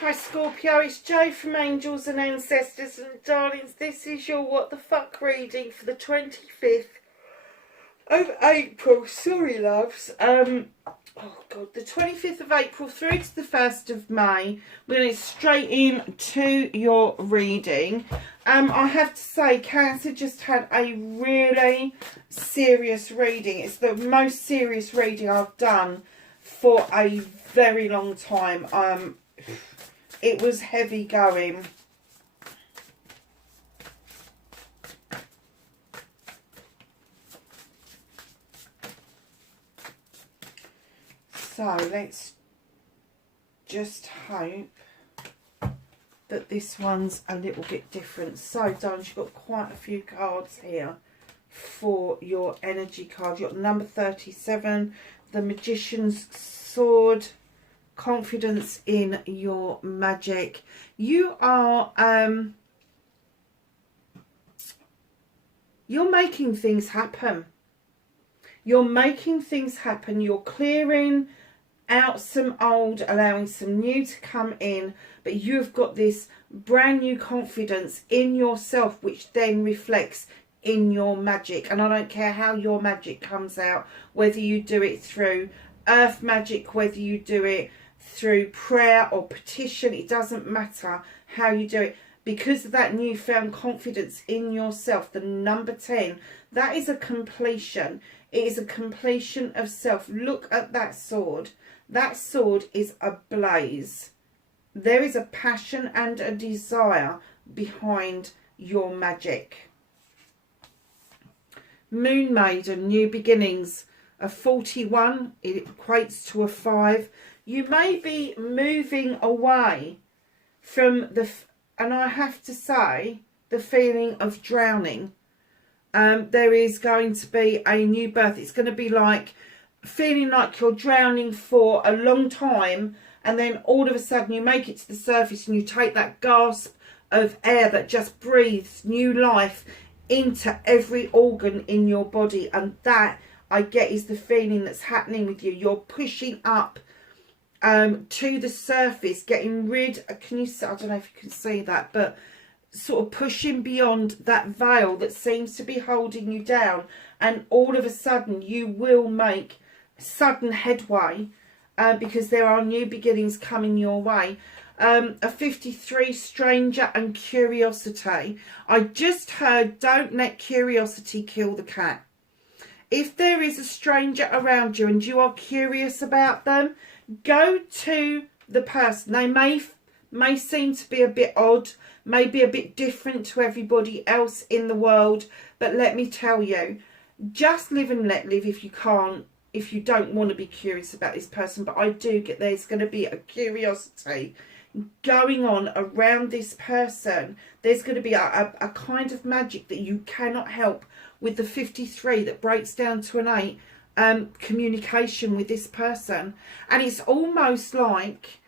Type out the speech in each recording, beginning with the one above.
Hi Scorpio, it's Jo from Angels and Ancestors, and darlings, this is your what the fuck reading for the 25th of April. Sorry loves. Oh god, the 25th of April through to the 1st of May. We're going straight in to your reading. I have to say, Cancer just had a really serious reading. It's the most serious reading I've done for a very long time. It was heavy going. So let's just hope that this one's a little bit different. So darling, you've got quite a few cards here for your energy card. You've got number 37, the Magician's Sword, confidence in your magic. You are you're making things happen. You're making things happen. You're clearing out some old, allowing some new to come in, but you've got this brand new confidence in yourself, which then reflects in your magic. And I don't care how your magic comes out, whether you do it through earth magic, whether you do it through prayer or petition, it doesn't matter how you do it, because of that newfound confidence in yourself. The number 10, that is a completion. It is a completion of self. Look at that sword. That sword is ablaze. There is a passion and a desire behind your magic. Moon Maiden, new beginnings. A 41, it equates to a 5. You may be moving away from the, and I have to say, the feeling of drowning. There is going to be a new birth. It's going to be like feeling like you're drowning for a long time, and then all of a sudden you make it to the surface and you take that gasp of air that just breathes new life into every organ in your body. And that, I get, is the feeling that's happening with you. You're pushing up to the surface, getting rid, can you see, I don't know if you can see that, but sort of pushing beyond that veil that seems to be holding you down, and all of a sudden you will make sudden headway because there are new beginnings coming your way. A 53, stranger and curiosity. I just heard, don't let curiosity kill the cat. If there is a stranger around you and you are curious about them, go to the person. They may seem to be a bit odd, may be a bit different to everybody else in the world, but let me tell you, just live and let live if you can't, if you don't want to be curious about this person. But I do get there's going to be a curiosity going on around this person. There's going to be a kind of magic that you cannot help with the 53 that breaks down to an 8. Communication with this person, and it's almost like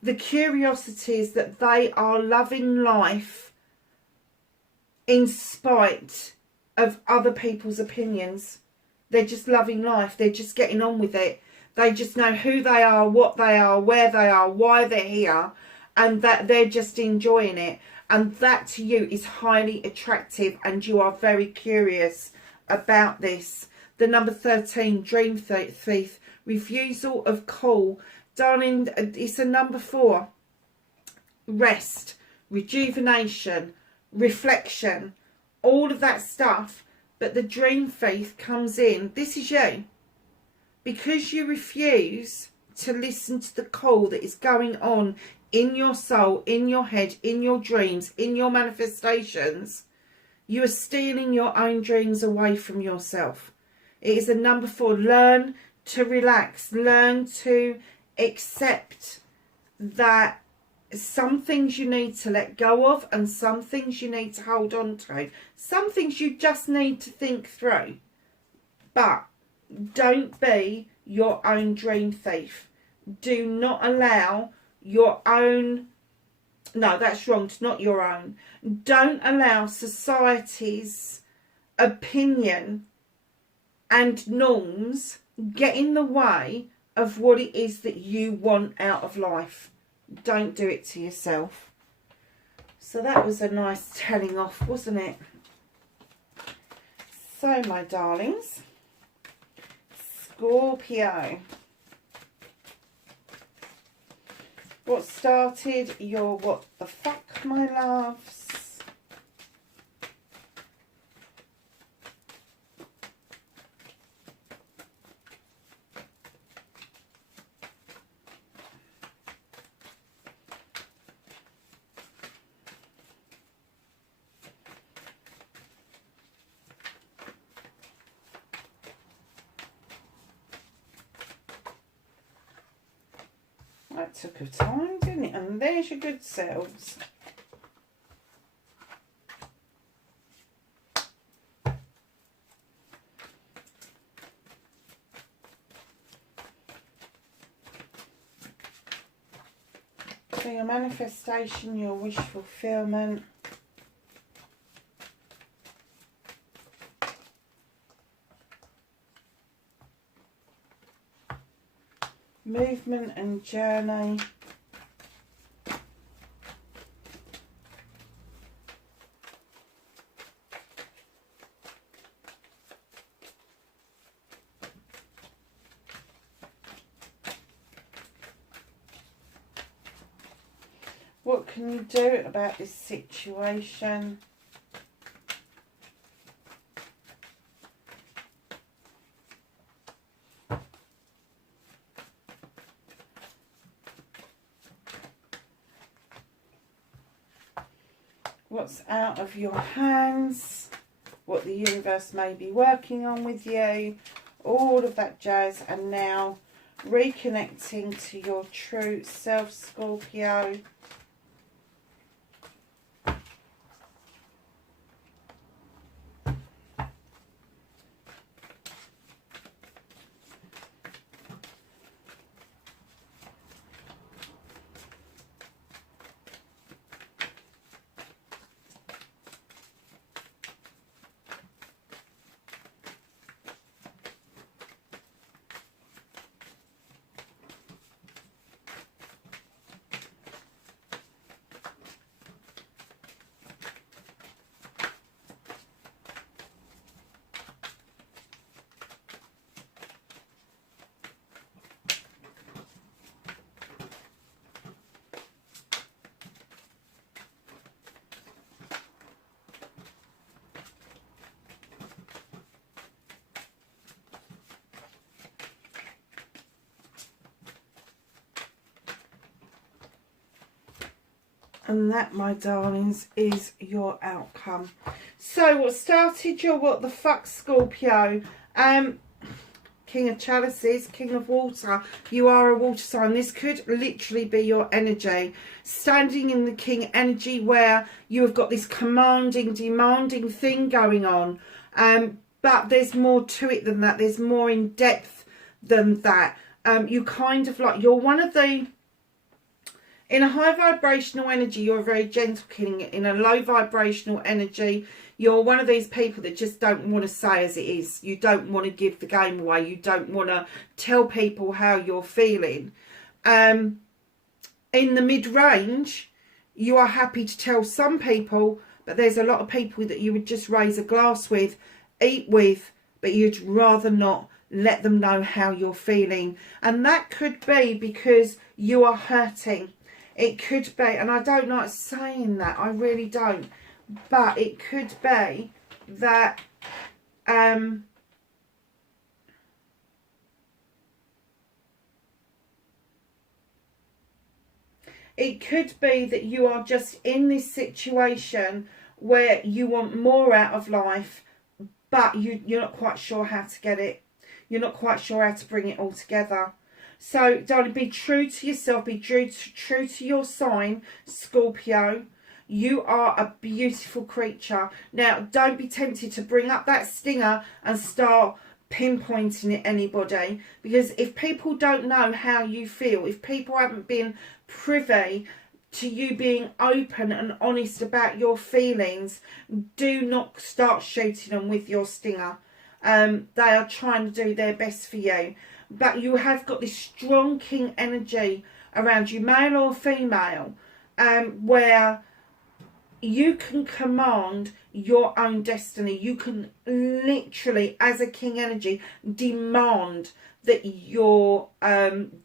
the curiosities that they are loving life in spite of other people's opinions. They're just loving life. They're just getting on with it. They just know who they are, what they are, where they are, why they're here, and that they're just enjoying it. And that to you is highly attractive, and you are very curious about this. The number 13, dream thief, refusal of call. Darling, it's a number 4. Rest, rejuvenation, reflection, all of that stuff. But the dream thief comes in. This is you. Because you refuse to listen to the call that is going on in your soul, in your head, in your dreams, in your manifestations, you are stealing your own dreams away from yourself. It is a number 4. Learn to relax. Learn to accept that some things you need to let go of and some things you need to hold on to. Some things you just need to think through. But don't be your own dream thief. Do not allow your own... No, that's wrong. It's not your own. Don't allow society's opinion and norms get in the way of what it is that you want out of life. Don't do it to yourself. So that was a nice telling off, wasn't it? So, my darlings, Scorpio, what started your what the fuck, my loves? That took a time, didn't it? And there's your good selves. So your manifestation, your wish fulfillment. Movement and journey. What can you do about this situation? What's out of your hands, what the universe may be working on with you, all of that jazz. And now reconnecting to your true self, Scorpio. And that, my darlings, is your outcome. So what started your what the fuck, Scorpio? King of Chalices, King of Water. You are a water sign. This could literally be your energy. Standing in the King energy where you have got this commanding, demanding thing going on. But there's more to it than that. There's more in depth than that. You kind of like, you're one of the... In a high vibrational energy, you're a very gentle king. In a low vibrational energy, you're one of these people that just don't want to say as it is. You don't want to give the game away. You don't want to tell people how you're feeling. In the mid-range, you are happy to tell some people, but there's a lot of people that you would just raise a glass with, eat with, but you'd rather not let them know how you're feeling. And that could be because you are hurting. It could be, and I don't like saying that, I really don't, but it could be that it could be that you are just in this situation where you want more out of life, but you're not quite sure how to get it. You're not quite sure how to bring it all together. So, darling, be true to yourself. Be true to your sign, Scorpio. You are a beautiful creature. Now, don't be tempted to bring up that stinger and start pinpointing at anybody. Because if people don't know how you feel, if people haven't been privy to you being open and honest about your feelings, do not start shooting them with your stinger. They are trying to do their best for you. But you have got this strong king energy around you, male or female, where you can command your own destiny. You can literally, as a king energy, demand that your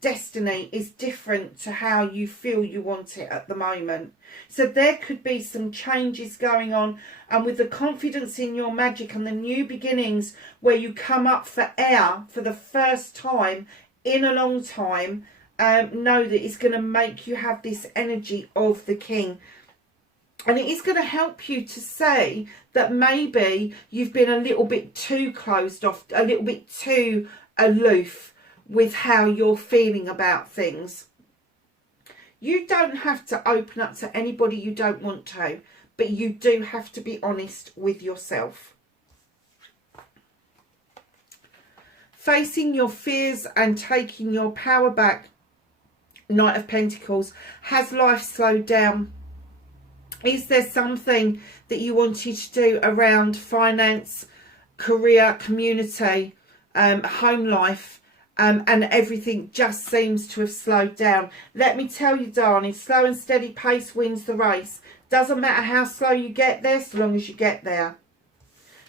destiny is different to how you feel you want it at the moment. So there could be some changes going on, and with the confidence in your magic and the new beginnings where you come up for air for the first time in a long time, know that it's going to make you have this energy of the king. And it is going to help you to say that maybe you've been a little bit too closed off, a little bit too aloof with how you're feeling about things. You don't have to open up to anybody you don't want to, but you do have to be honest with yourself. Facing your fears and taking your power back, Knight of Pentacles. Has life slowed down? Is there something that you wanted to do around finance, career, community, home life, and everything just seems to have slowed down? Let me tell you, darling, slow and steady pace wins the race. Doesn't matter how slow you get there, so long as you get there.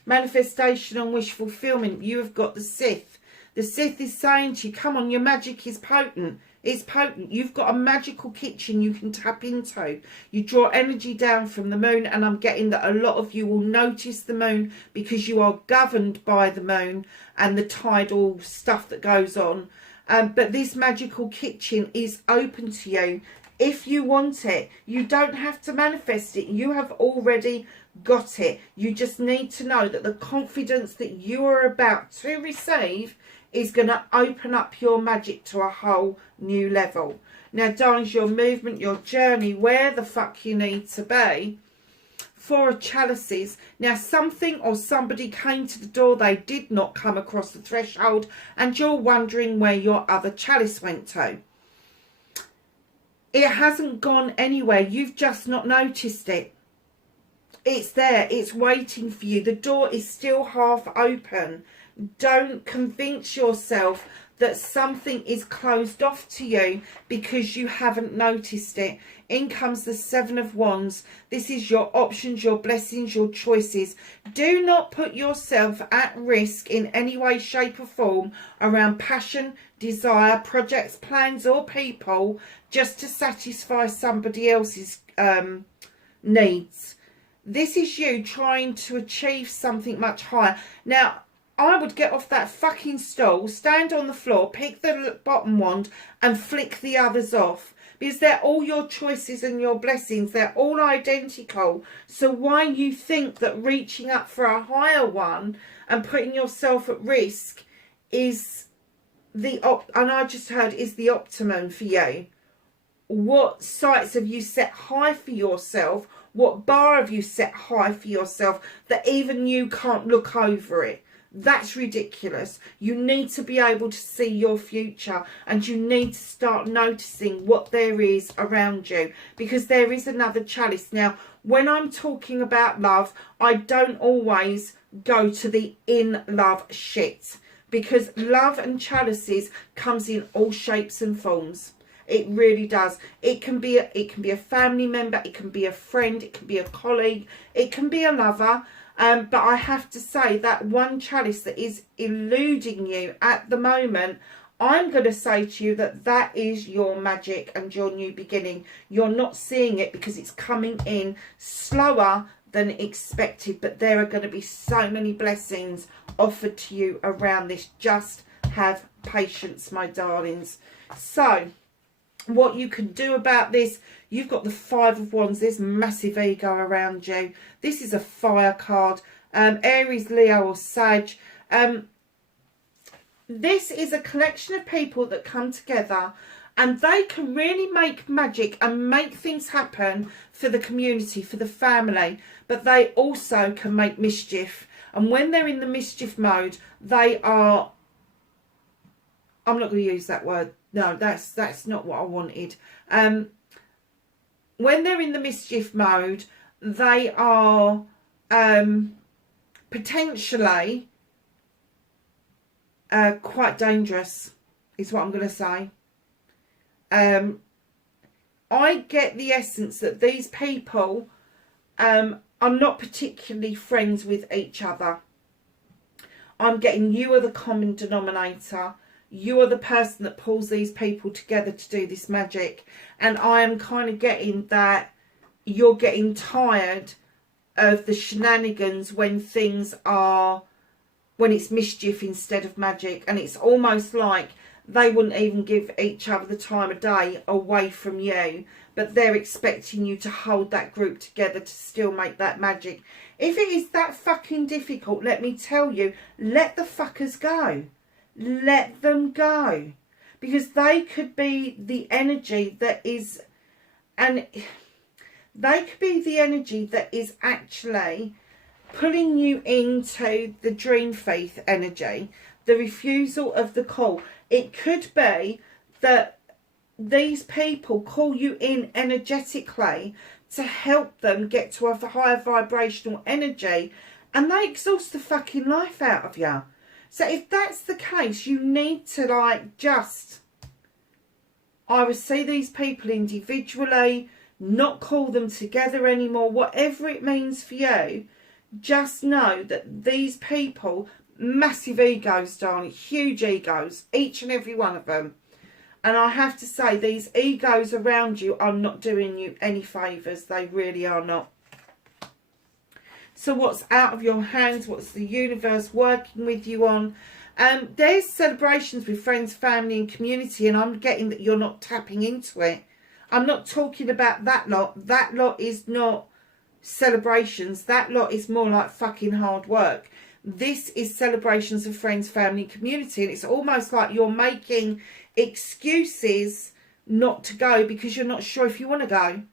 Manifestation and wish fulfillment. You have got the Sith. The Sith is saying to you, come on, your magic is potent. It's potent. You've got a magical kitchen you can tap into. You draw energy down from the moon, and I'm getting that a lot of you will notice the moon because you are governed by the moon and the tidal stuff that goes on. But this magical kitchen is open to you if you want it. You don't have to manifest it. You have already got it. You just need to know that the confidence that you are about to receive is going to open up your magic to a whole new level. Now, darlings, your movement, your journey, where the fuck you need to be. Four of Chalices. Now, something or somebody came to the door. They did not come across the threshold, and you're wondering where your other chalice went to. It hasn't gone anywhere. You've just not noticed it. It's there. It's waiting for you. The door is still half open. Don't convince yourself that something is closed off to you because you haven't noticed it. In comes the Seven of Wands. This is your options, your blessings, your choices. Do not put yourself at risk in any way, shape or form around passion, desire, projects, plans or people just to satisfy somebody else's needs. This is you trying to achieve something much higher. Now, I would get off that fucking stool, stand on the floor, pick the bottom wand and flick the others off. Because they're all your choices and your blessings. They're all identical. So why you think that reaching up for a higher one and putting yourself at risk is the optimum for you? What sights have you set high for yourself? What bar have you set high for yourself that even you can't look over it? That's ridiculous. You need to be able to see your future, and you need to start noticing what there is around you, because there is another chalice. Now, when I'm talking about love, I don't always go to the in love shit, because love and chalices comes in all shapes and forms. It really does. It can be a family member, it can be a friend, it can be a colleague, it can be a lover. But I have to say that one chalice that is eluding you at the moment, I'm going to say to you that that is your magic and your new beginning. You're not seeing it because it's coming in slower than expected. But there are going to be so many blessings offered to you around this. Just have patience, my darlings. So, what you can do about this, you've got the Five of Wands. There's massive ego around you. This is a fire card. Aries, Leo or Sag. This is a collection of people that come together and they can really make magic and make things happen for the community, for the family. But they also can make mischief. And when they're in the mischief mode, they are... I'm not going to use that word. No, that's not what I wanted. When they're in the mischief mode, they are potentially quite dangerous, is what I'm going to say. I get the essence that these people are not particularly friends with each other. I'm getting you are the common denominator. You are the person that pulls these people together to do this magic. And I am kind of getting that you're getting tired of the shenanigans when things are, when it's mischief instead of magic. And it's almost like they wouldn't even give each other the time of day away from you, but they're expecting you to hold that group together to still make that magic. If it is that fucking difficult, let me tell you, let the fuckers go. Let them go. Because they could be the energy that is, and they could be the energy that is actually pulling you into the dream faith energy, the refusal of the call. It could be that these people call you in energetically to help them get to a higher vibrational energy, and they exhaust the fucking life out of you. So if that's the case, you need to like just either see these people individually, not call them together anymore, whatever it means for you. Just know that these people, massive egos, darling, huge egos, each and every one of them. And I have to say, these egos around you are not doing you any favours. They really are not. So what's out of your hands? What's the universe working with you on? There's celebrations with friends, family and community, and I'm getting that you're not tapping into it. I'm not talking about that lot. That lot is not celebrations. That lot is more like fucking hard work. This is celebrations of friends, family and community, and it's almost like you're making excuses not to go because you're not sure if you want to go.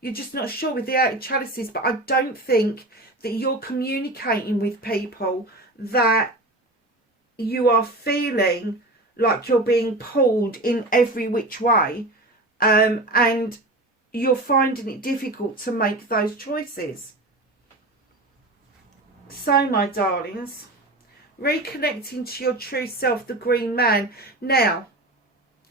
You're just not sure with the Eight of Chalices, but I don't think that you're communicating with people that you are feeling like you're being pulled in every which way, and you're finding it difficult to make those choices. So, my darlings, reconnecting to your true self, the Green Man. Now,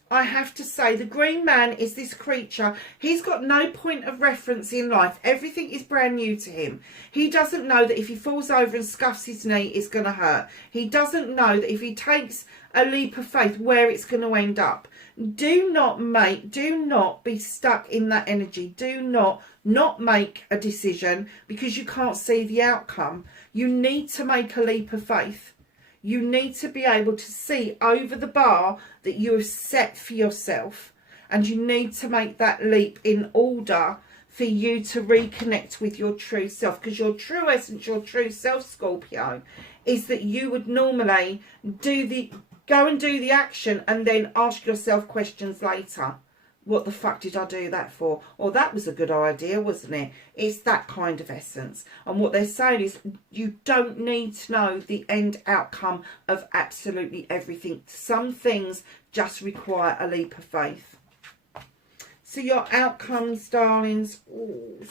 I have to say, the Green Man is this creature. He's got no point of reference in life. Everything is brand new to him. He doesn't know that if he falls over and scuffs his knee, it's going to hurt. He doesn't know that if he takes a leap of faith, where it's going to end up. Do not be stuck in that energy. Do not make a decision because you can't see the outcome. You need to make a leap of faith. You need to be able to see over the bar that you have set for yourself. And you need to make that leap in order for you to reconnect with your true self. Because your true essence, your true self, Scorpio, is that you would normally go and do the action and then ask yourself questions later. What the fuck did I do that for? Or that was a good idea, wasn't it? It's that kind of essence. And what they're saying is you don't need to know the end outcome of absolutely everything. Some things just require a leap of faith. So your outcomes, darlings. Ooh,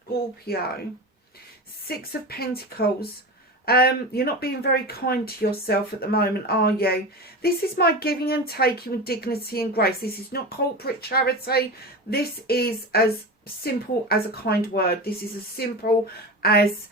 Scorpio. Six of Pentacles. You're not being very kind to yourself at the moment, are you? This is my giving and taking with dignity and grace. This is not corporate charity. This is as simple as a kind word. This is as simple as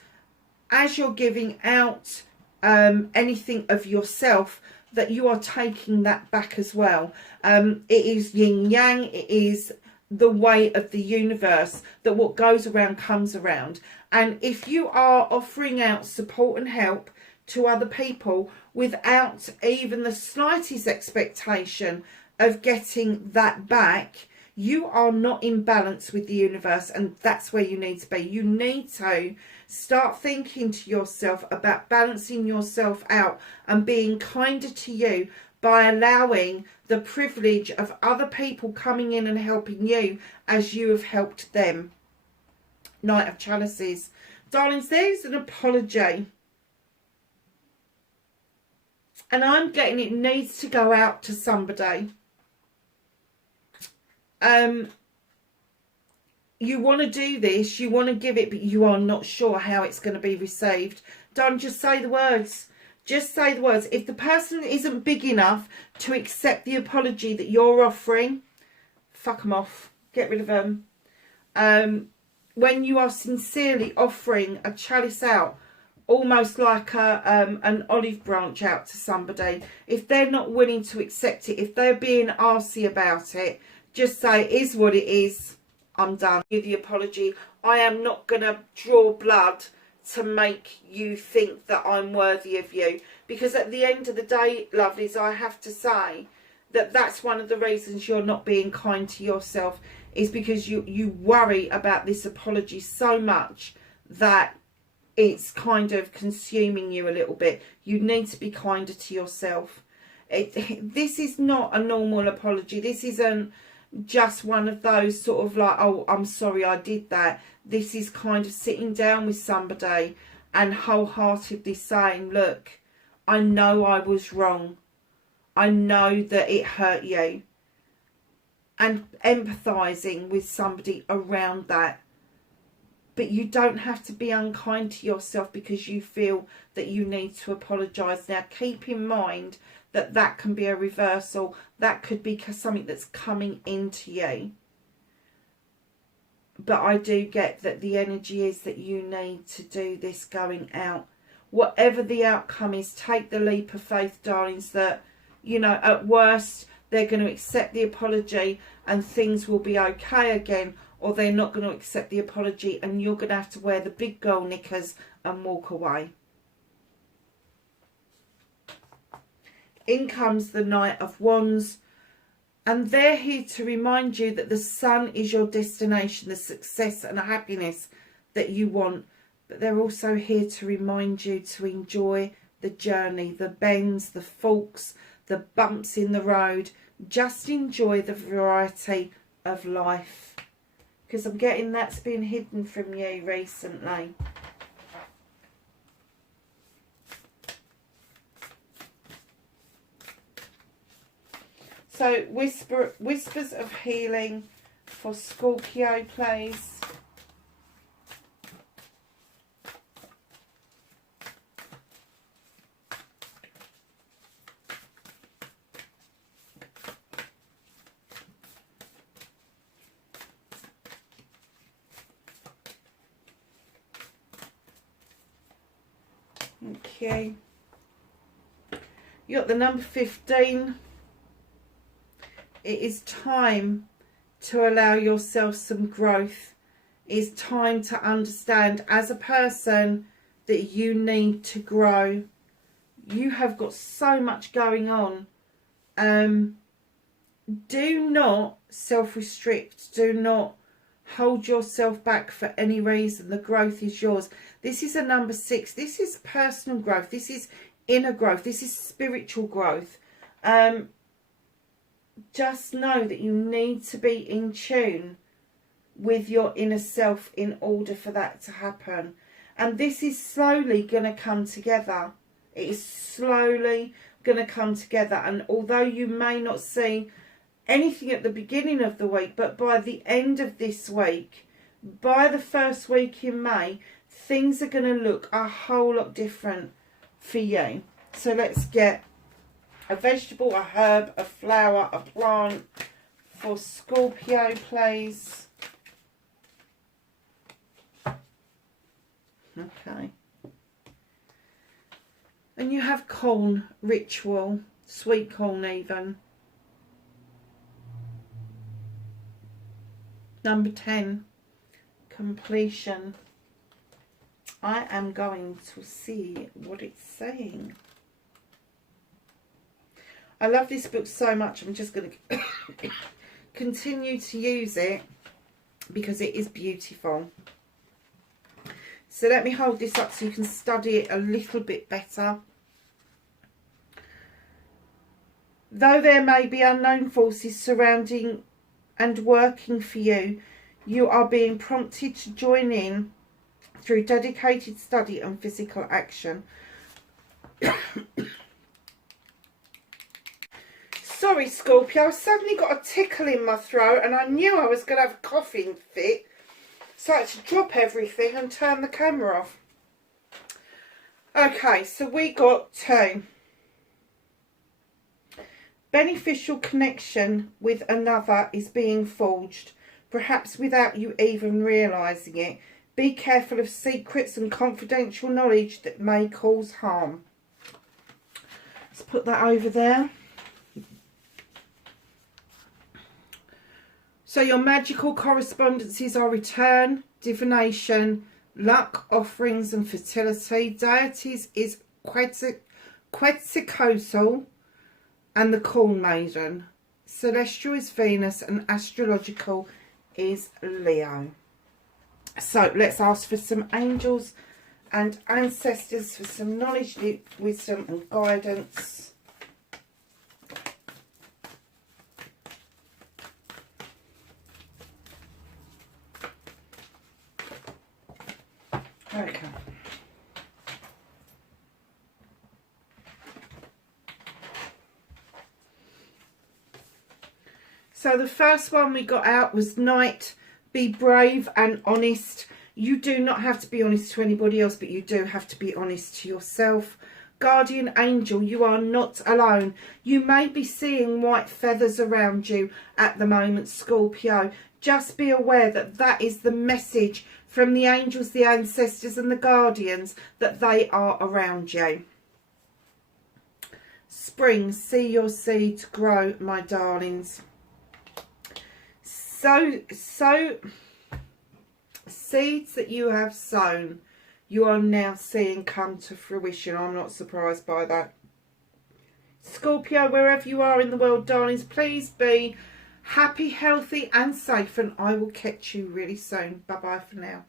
you're giving out anything of yourself, that you are taking that back as well. It is yin yang. It is the way of the universe, that what goes around comes around. And if you are offering out support and help to other people without even the slightest expectation of getting that back, you are not in balance with the universe, and that's where you need to be. You need to start thinking to yourself about balancing yourself out and being kinder to you by allowing the privilege of other people coming in and helping you as you have helped them. Knight of Chalices. Darlings, there's an apology. And I'm getting it needs to go out to somebody. You want to do this, you want to give it, but you are not sure how it's going to be received. Don't just say the words. Just say the words. If the person isn't big enough to accept the apology that you're offering, fuck them off. Get rid of them. When you are sincerely offering a chalice out, almost like an olive branch out to somebody, if they're not willing to accept it, if they're being arsy about it, just say, it is what it is. I'm done with the apology. I am not going to draw blood to make you think that I'm worthy of you. Because at the end of the day, lovelies, I have to say that that's one of the reasons you're not being kind to yourself, is because you worry about this apology so much that it's kind of consuming you a little bit. You need to be kinder to yourself. This is not a normal apology. This isn't just one of those sort of like, oh, I'm sorry I did that. This is kind of sitting down with somebody and wholeheartedly saying, look, I know I was wrong. I know that it hurt you. And empathising with somebody around that. But you don't have to be unkind to yourself because you feel that you need to apologise. Now, keep in mind that that can be a reversal. That could be something that's coming into you. But I do get that the energy is that you need to do this going out. Whatever the outcome is, take the leap of faith, darlings, that, you know, at worst, they're going to accept the apology and things will be okay again. Or they're not going to accept the apology and you're going to have to wear the big girl knickers and walk away. In comes the Knight of Wands. And they're here to remind you that the sun is your destination, the success and the happiness that you want. But they're also here to remind you to enjoy the journey, the bends, the forks, the bumps in the road. Just enjoy the variety of life. Because I'm getting that's been hidden from you recently. So whispers of healing for Scorpio, please. Okay, you got the number 15. It is time to allow yourself some growth. It's time to understand as a person that you need to grow. You have got so much going on. Do not self-restrict. Do not hold yourself back for any reason. The growth is yours. This is a number 6. This is personal growth. This is inner growth. This is spiritual growth. Just know that you need to be in tune with your inner self in order for that to happen. And this is slowly going to come together. It is slowly going to come together. And although you may not see anything at the beginning of the week, but by the end of this week, by the first week in May, things are going to look a whole lot different for you. So let's get a vegetable, a herb, a flower, a plant for Scorpio, please. Okay. And you have corn, ritual, sweet corn even. Number 10, completion. I am going to see what it's saying. I love this book so much. I'm just going to continue to use it because it is beautiful. So let me hold this up so you can study it a little bit better. Though there may be unknown forces surrounding and working for you, you are being prompted to join in through dedicated study and physical action. Sorry, Scorpio, I suddenly got a tickle in my throat and I knew I was going to have a coughing fit. So I had to drop everything and turn the camera off. Okay, so we got 2. Beneficial connection with another is being forged. perhaps without you even realising it. Be careful of secrets and confidential knowledge that may cause harm. Let's put that over there. So your magical correspondences are return, divination, luck, offerings and fertility. Deities is Quetzalcoatl and the Corn Maiden. Celestial is Venus and astrological is Leo. So let's ask for some angels and ancestors for some knowledge, wisdom and guidance. Okay. So the first one we got out was Knight. Be brave and honest. You do not have to be honest to anybody else, but you do have to be honest to yourself. Guardian angel, you are not alone. You may be seeing white feathers around you at the moment, Scorpio. Just be aware that that is the message from the angels, the ancestors and the guardians, that they are around you. Spring, see your seeds grow, my darlings. So seeds that you have sown, you are now seeing come to fruition. I'm not surprised by that. Scorpio, wherever you are in the world, darlings, please be happy, healthy and safe, and I will catch you really soon. Bye bye for now.